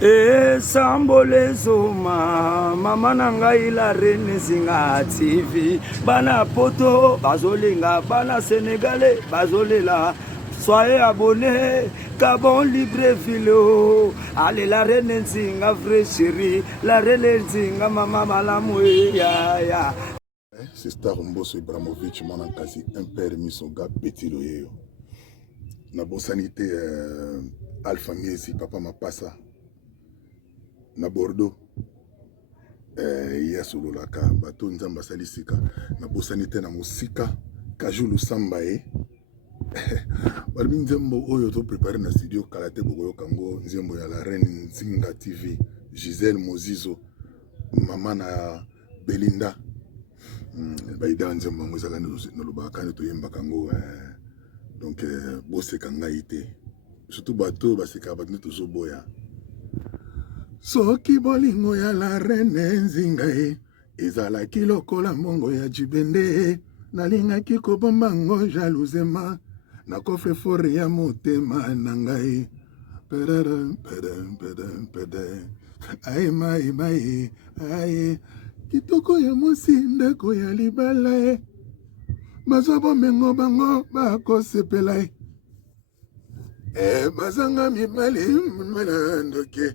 Sambole zoma mama nanga ila rene zinga TV bana poto bazolinga bana sénégalais bazolela soyez abonnés Gabon Libreville allez la reine zinga vrai chérie la reine zinga mama malamu ya c'est Star Mbosso Ibramovic Manankasi impermis son gars petit loyeyo na bonne sanité Alpha Miesi papa mapasa na Bordeaux ya sololaka bato nzamba salisika na bosanité na musika kajulu samba balmi nzembo oyo to préparer na studio kalate bokoyo kango nzembo ya la reine Nzinga TV Gisèle Mozizo mama na Belinda baida nzembo ngozaka no lobaka ne to yemba kango donc boseka ngai te surtout bato baseka bato to boya. Soki bolingo ya la reine Nzinga ezalaki lokola mbongo ya jibende nalingaki kobomba ngo jalousement na coffre fort ya motema na ngai ai mai kitoko ya mosi ndako ya libala bazobomengo bango bakosepela bazanga mibali mwana ndoke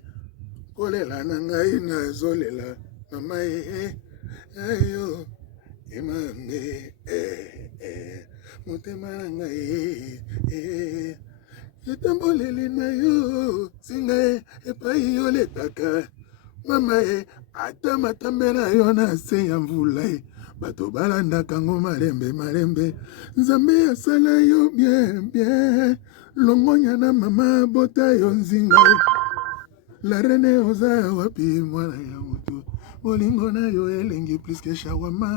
kolela na ngai nazolela mama ayo emame motema na ngai etamboleli na yo singa epai yo letaka mama ata matambe na yo na se ya mvula bato balandaka ngo malembe nzambe asala yo bien longonya na mama bota yo Nzinga la reine oza wapi mwana ya mutu bolingo na yo elengi plus que shawama.